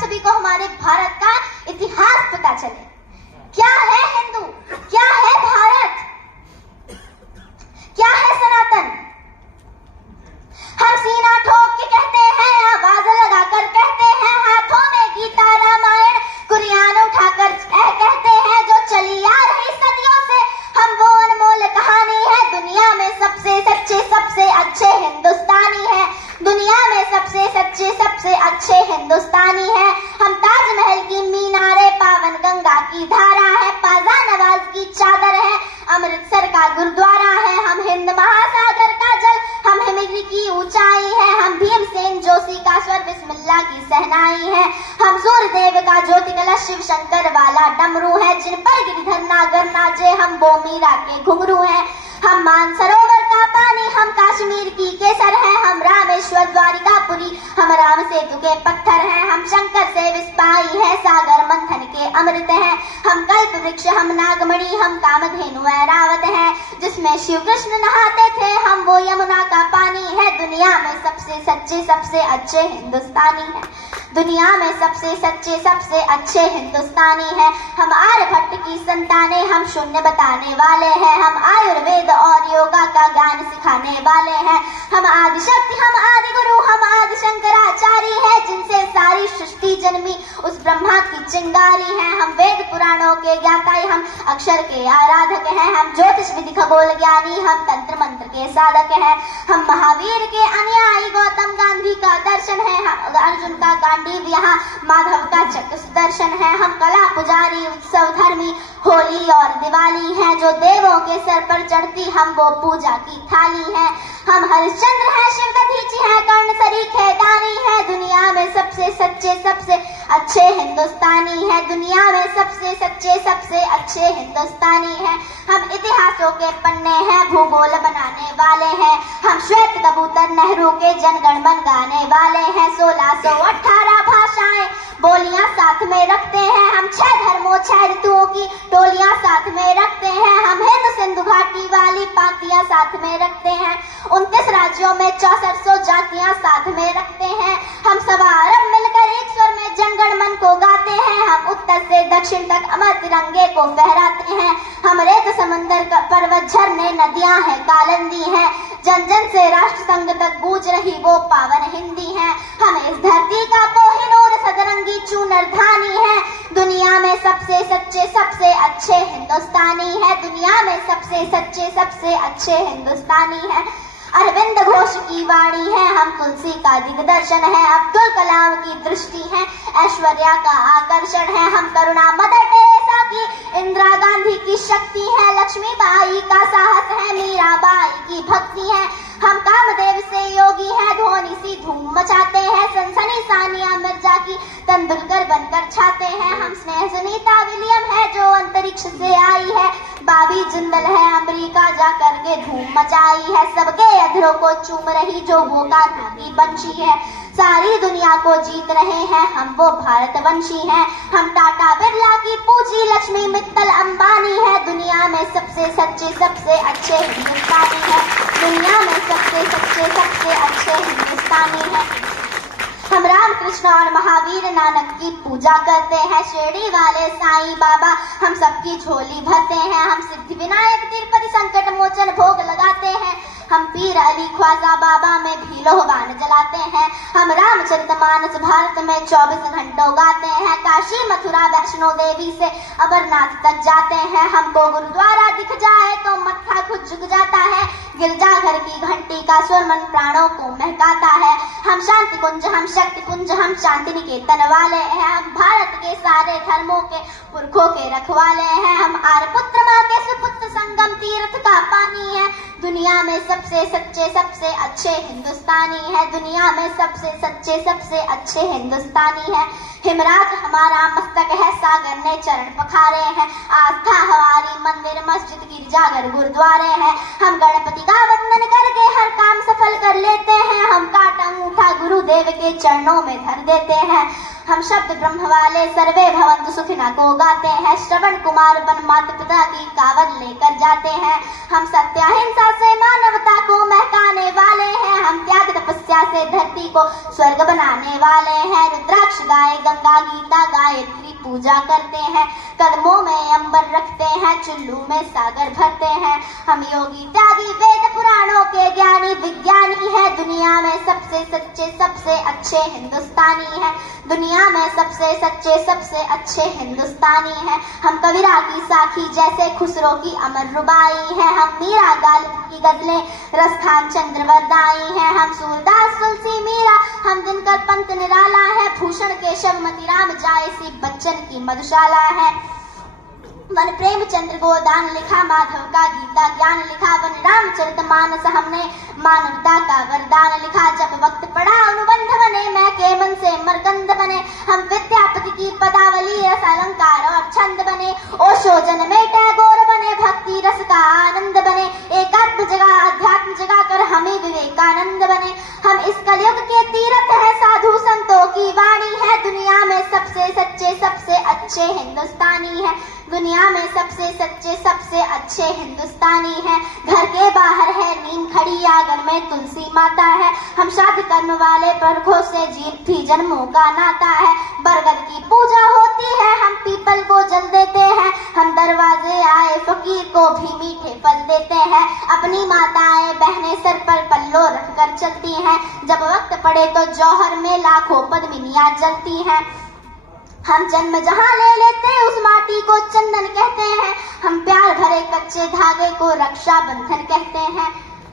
सभी को हमारे भारत का इतिहास पता चले। क्या है हिंदू, क्या है भारत, क्या है सनातन। हम सीना ठोक के कहते हैं, आवाज लगाकर कहते हैं, हाथों में गीता रामायण कुरान उठाकर कहते हैं, जो चली आ रही सदियों से हम वो अनमोल कहानी है। दुनिया में सबसे सच्चे सबसे अच्छे हिंदुस्तानी है, दुनिया में सबसे सच्चे सबसे अच्छे हिंदुस्तानी है। हम ताजमहल की मीनारे, पावन गंगा की धारा है, पाजा नवाज की चादर है, अमृतसर का गुरुद्वारा है। हम हिंद महासागर का जल, हम हिमगिरी की ऊंचाई है, हम भीमसेन जोशी का स्वर, बिस्मिल्लाह की सहनाई है। हम सूर्यदेव का ज्योति कलश, शिव शंकर वाला डमरू है, जिन पर गिरधर नागर नाचे, हम वो मीरा के घुंघरू हैं। हम मानसरोवर का पानी, हम कश्मीर की केसर है, हम रामेश्वर द्वारिकापुरी, हम राम सेतु के पत्थर हैं। हम शंकर से विस्पाई है, सागर मंथन के अमृत हैं। हम कल्प वृक्ष, हम नागमणि, हम कामधेनु ऐरावत है, जिसमें शिव कृष्ण नहाते थे, हम वो यमुना का पानी है। दुनिया में सबसे सच्चे सबसे अच्छे हिंदुस्तानी है, दुनिया में सबसे सच्चे सबसे अच्छे हिंदुस्तानी है। हम आर्यभट्ट की संतानें, हम शून्य बताने वाले हैं, हम आयुर्वेद और योगा का ज्ञान सिखाने वाले हैं। हम आदिशक्ति, हम आदि गुरु, हम आदि शंकराचार्य है, जिनसे सारी सृष्टि जन्मी उस ब्रह्मा की चिंगारी है। हम वेद पुराणों के ज्ञाता, हम अक्षर के आराधक हैं, हम ज्योतिष विधि खगोल ज्ञानी, हम तंत्र मंत्र के साधक हैं। हम महावीर के अनुयायी, गौतम गांधी का दर्शन है, अर्जुन का गांडीव, यहाँ माधव का चक्र सुदर्शन है। हम कला पुजारी, उत्सव धर्मी, होली और दिवाली है, जो देवों के सर पर चढ़ती हम वो पूजा की थाली है। हम हरिश्चंद्र है, शिव दधीची है, कर्ण सरीख है, दानी है। दुनिया में सबसे सच्चे सबसे अच्छे हिंदुस्तानी है, दुनिया में सबसे सच्चे सबसे अच्छे हिंदुस्तानी है। हम इतिहासों के पन्ने हैं, भूगोल बनाने वाले हैं, हम श्वेत कबूतर नेहरू के जनगण मन गाने वाले हैं। 1618 भाषाएं बोलियां साथ में रखते हैं, हम 6 धर्मों 6 ऋतुओं की टोलियां साथ में रखते हैं। हम हिंद सिंधु घाटी वाली पातियां साथ में रखते हैं, 29 राज्यों में 6400 जातियां साथ में रखते हैं। हम सवा अरब मिलकर एक स्वर में जनगण मन को गाते हैं, हम उत्तर से दक्षिण तक अमर तिरंगे को फहराते हैं। हम रेत समंदर का पर्वत झरने नदियां हैं कालिंदी हैं, जन जन से राष्ट्र संघ तक गूंज रही वो पावन हिंदी है। हम इस धरती का कोहिनूर सदरंगी चूनर धानी है, दुनिया में सबसे सच्चे सबसे अच्छे हिंदुस्तानी है, दुनिया में सबसे सच्चे सबसे अच्छे हिंदुस्तानी है। अरविंद घोष की वाणी है, हम तुलसी का दिग्दर्शन है, अब्दुल कलाम की दृष्टि है, ऐश्वर्या का आकर्षण है। हम करुणा मदर टेरेसा की, इंदिरा गांधी की शक्ति है, लक्ष्मीबाई का साहस है, मीराबाई की भक्ति है। हम कामदेव से योगी है, धोनी सी धूम मचाते हैं, सनसनी सानिया मिर्जा की तेंदुलकर बनकर छाते हैं। हम स्नेह सुनीता विलियम है, जो अंतरिक्ष से आई है, बाबी जिंदल है, अमेरिका जा करके धूम मचाई है, सबके अधरों को चूम रही जो वो गाना की बंशी है। सारी दुनिया को जीत रहे हैं, हम वो भारतवंशी हैं। हम टाटा बिरला की पूंजी, लक्ष्मी मित्तल अंबानी है, दुनिया में सबसे सच्चे सबसे अच्छे हिंदुस्तानी है, दुनिया में सबसे सच्चे सबसे अच्छे हिंदुस्तानी है। हम राम कृष्ण और महावीर नानक की पूजा करते हैं, शिरडी वाले साईं बाबा हम सबकी झोली भरते हैं। हम सिद्धि विनायक तिरुपति संकट मोचन भोग लगाते हैं, हम पीर अली ख्वाजा बाबा में भी लोहवान जलाते हैं। हम रामचरितमानस भारत में 24 घंटों गाते हैं, काशी मथुरा वैष्णो देवी से अमरनाथ तक जाते हैं। हमको गुरुद्वारा दिख जाए तो मत्था खुद झुक जाता है, गिरजाघर की घंटी का स्वर मन प्राणों को महकाता है। हम शांति कुंज, हम शक्ति कुंज, हम शांति निकेतन वाले हैं, हम भारत के सारे धर्मों के पुरखों के रखवाले हैं। हम आर्यपुत्र माँ के सुपुत्र संगम तीर्थ का पानी है, दुनिया में सबसे सच्चे सबसे अच्छे हिंदुस्तानी है, दुनिया में सबसे सच्चे सबसे अच्छे हिंदुस्तानी है। हिमराज हमारा मस्तक है, सागर ने चरण पखारे हैं, आस्था हमारी मंदिर मस्जिद गिरजाघर गुरुद्वारे हैं। हम गणपति का वंदन करके हर काम सफल कर लेते हैं, हम काट अंगूठा गुरुदेव के चरणों में धर देते हैं। हम शब्द ब्रह्म वाले सर्वे भवन्तु सुखिनः को गाते हैं, श्रवण कुमार बन माता पिता की कावड़ लेकर जाते हैं। हम सत्य अहिंसा से मानवता ममता को महकाने वाले हैं, हम त्याग तपस्या से धरती को स्वर्ग बनाने वाले हैं। रुद्राक्ष गाए, गंगा गीता गायत्री पूजा करते हैं, कदमों में अंबर रखते हैं, चुल्लू में सागर भरते हैं। हम योगी त्यागी वेद पुराणों के ज्ञानी विज्ञानी है, दुनिया में सबसे सच्चे सबसे अच्छे हिंदुस्तानी है, दुनिया में सबसे सच्चे सबसे अच्छे हिंदुस्तानी है। हम कबीरा की साखी जैसे खुसरो की अमर रुबाई है, हम मीरा गालिब की गजलें रसखान चंद्र वरदाई है, हम सूरदास तुलसी मीरा, हम दिनकर पंत निराला है, भूषण केशव मतिराम जायसी बच्चन की मधुशाला है। वन प्रेमचंद्र गोदान लिखा, माधव का गीता ज्ञान लिखा, वन रामचरितमानस हमने मानवता का वरदान लिखा। जब वक्त पड़ा अनुबंध बने, मैं के मन से मरकंद बने, हम विद्यापति की पदावली रस अलंकार और छंद बने। ओशो जन्मे टैगोर बने, भक्ति रस का आनंद बने, एकात्म जगा अध्यात्म जगा कर हम ही विवेकानंद बने। हम इस कलयुग के तीर्थ है, साधु संतों की वाणी है, दुनिया में सबसे सच्चे सबसे अच्छे हिंदुस्तानी है, दुनिया में सबसे सच्चे सबसे अच्छे हिंदुस्तानी है। घर के बाहर है नीम खड़ी, आंगन में तुलसी माता है, हम श्राद्ध कर्म वाले पुरखों से भी जन्मों का नाता है। बरगद की पूजा होती है, हम पीपल को जल देते हैं, हम दरवाजे आए फकीर को भी मीठे फल देते हैं। अपनी माताएं बहनें सर पर पल्लो रख कर चलती हैं, जब वक्त पड़े तो जौहर में लाखों पद्मिनियां जलती हैं। हम जन्म जहाँ ले लेते उस माटी को चंदन कहते हैं, हम प्यार भरे कच्चे धागे को रक्षा बंधन कहते हैं।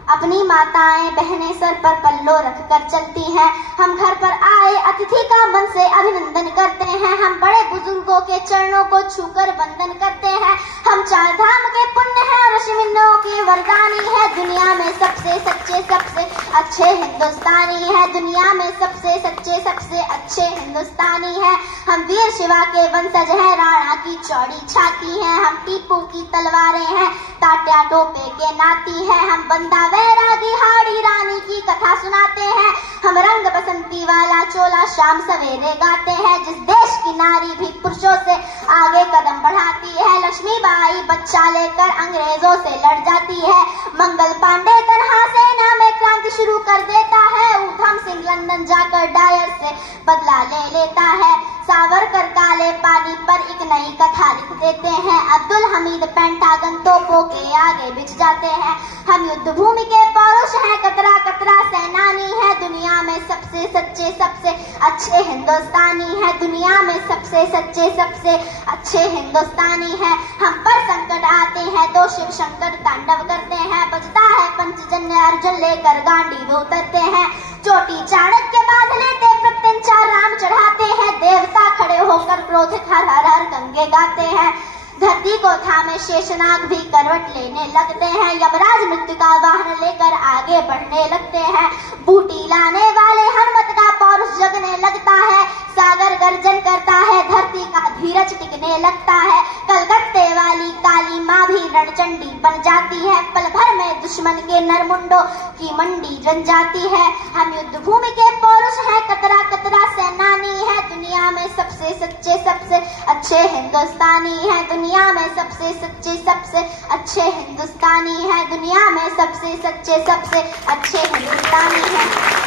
अपनी माताएं बहनें सर पर पल्लो रख कर चलती हैं, हम घर पर आए अतिथि का मन से अभिनंदन करते हैं, हम बड़े बुजुर्गों के चरणों को छूकर वंदन करते हैं। हम चार धाम के पुण्य है और ऋषिमुनियों की वरदानी है, दुनिया में सबसे सच्चे सबसे अच्छे हिंदुस्तानी है, दुनिया में सबसे सच्चे सबसे अच्छे हिंदुस्तानी है। हम वीर शिवा के वंशज हैं, राणा की चौड़ी छाती है, हम टीपू की तलवारें हैं, तात्या टोपे के नाती है, हम बंदा वैरागी हाड़ी रानी की कथा सुनाते हैं, हम रंग बसंती वाला चोला शाम सवेरे गाते हैं। जिस देश की नारी भी पुरुषों से आगे कदम बढ़ाती है, लक्ष्मीबाई बच्चा लेकर अंग्रेजों से लड़ जाती है, मंगल पांडे तनहा सेना में क्रांति शुरू कर देता है, ऊधम सिंह लंदन जाकर डायर से बदला ले लेता है, सावरकर काले पानी पर एक नई कथा लिख देते हैं, अब्दुल हमीद पेंटागन तोपों के आगे बिछ जाते हैं। हम युद्ध भूमि के पौरुष हैं, कतरा कतरा सेनानी है, दुनिया में सबसे सच्चे सबसे अच्छे हिंदुस्तानी है, दुनिया में सबसे सच्चे सबसे अच्छे हिंदुस्तानी है। हम पर संकट आते हैं तो शिव शंकर तांडव करते हैं, बजता है पंचजन्य अर्जुन लेकर गांडीव उतरते हैं, चोटी चाणक्य बांध लेते प्रत्यंचा राम चढ़ाते हैं, देवता खड़े होकर क्रोधित हर हर हर गंगे गाते हैं। धरती को थामे शेषनाग भी करवट लेने लगते हैं, यमराज मृत्यु का वाहन लेकर आगे बढ़ने लगते हैं, बूटी लाने वाले हनुमत का पौरुष जगने लगता है, सागर गर्जन करता है, धरती का धीरज टिकने लगता है, कलकत्ते वाली काली माँ भी रणचंडी बन जाती है, पल भर में दुश्मन के नरमुंडों की मंडी रन जाती है। हम युद्ध भूमि के पौरुष हैं, कतरा कतरा सेनानी है, दुनिया में सबसे सच्चे सबसे अच्छे हिंदुस्तानी है, दुनिया में सबसे सच्चे सबसे अच्छे हिंदुस्तानी है, दुनिया में सबसे सच्चे सबसे अच्छे हिंदुस्तानी है।